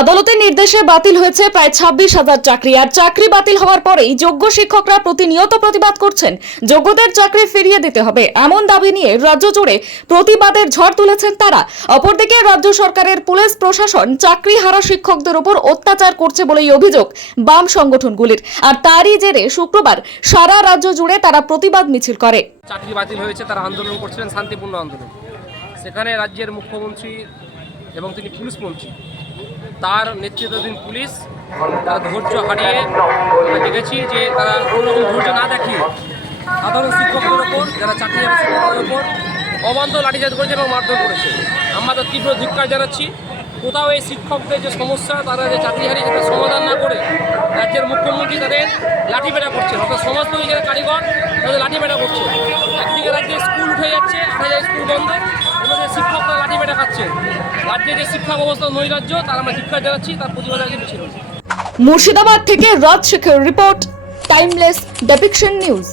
আদালতের নির্দেশে বাতিল হয়েছে প্রায় ছাব্বিশ হাজার চাকরি। আর চাকরি বাতিল হওয়ার পরেই যোগ্য শিক্ষকরা প্রতিনিয়ত প্রতিবাদ করছেন, যোগ্যদের চাকরি ফিরিয়ে দিতে হবে এমন দাবি নিয়ে রাজ্য জুড়ে প্রতিবাদের ঝড় তুলেছেন তারা। অপরদিকে রাজ্য সরকারের পুলিশ প্রশাসন চাকরি হারা শিক্ষকদের উপর অত্যাচার করছে বলেই অভিযোগ বাম সংগঠনগুলির। আর তারই জেরে শুক্রবার সারা রাজ্য জুড়ে তারা প্রতিবাদ মিছিল করে। চাকরি বাতিল হয়েছে, তারা আন্দোলন করছিলেন শান্তিপূর্ণ আন্দোলন। সেখানে রাজ্যের মুখ্যমন্ত্রী এবং তিনি পুলিশ মন্ত্রী। তার নেতৃত্বাধীন পুলিশ, তারা ধৈর্য হারিয়ে আমরা দেখেছি যে তারা কোনো রকম ধৈর্য না দেখিয়ে সাধারণ শিক্ষকদের ওপর, যারা চাকরি শিক্ষকদের ওপর অবান্ধ লাঠিচার্জ করেছে এবং মারধর করেছে। আমরা তো তীব্র ধিক্কার জানাচ্ছি, কোথাও এই শিক্ষকদের যে সমস্যা, তারা যে চাকরি হারিয়ে সেটা সমাধান না করে রাজ্যের মুখ্যমন্ত্রী তাদের লাঠিপেটা করছে। অর্থাৎ সমাজতন্ত্রী যারা কারিগর, তাদের লাঠিপেটা করছে। একদিকে রাজ্যে স্কুল উঠে যাচ্ছে আট হাজার স্কুল বন্ধ। অন্যদিকে রাজ্যের যে শিক্ষা ব্যবস্থা নৈরাজ্য, তার আমরা শিক্ষা দেখাচ্ছি, তার প্রতিবাদ মিছিল মুর্শিদাবাদ থেকে রাজ শেখের রিপোর্ট টাইমলেস ডেপিকশন নিউজ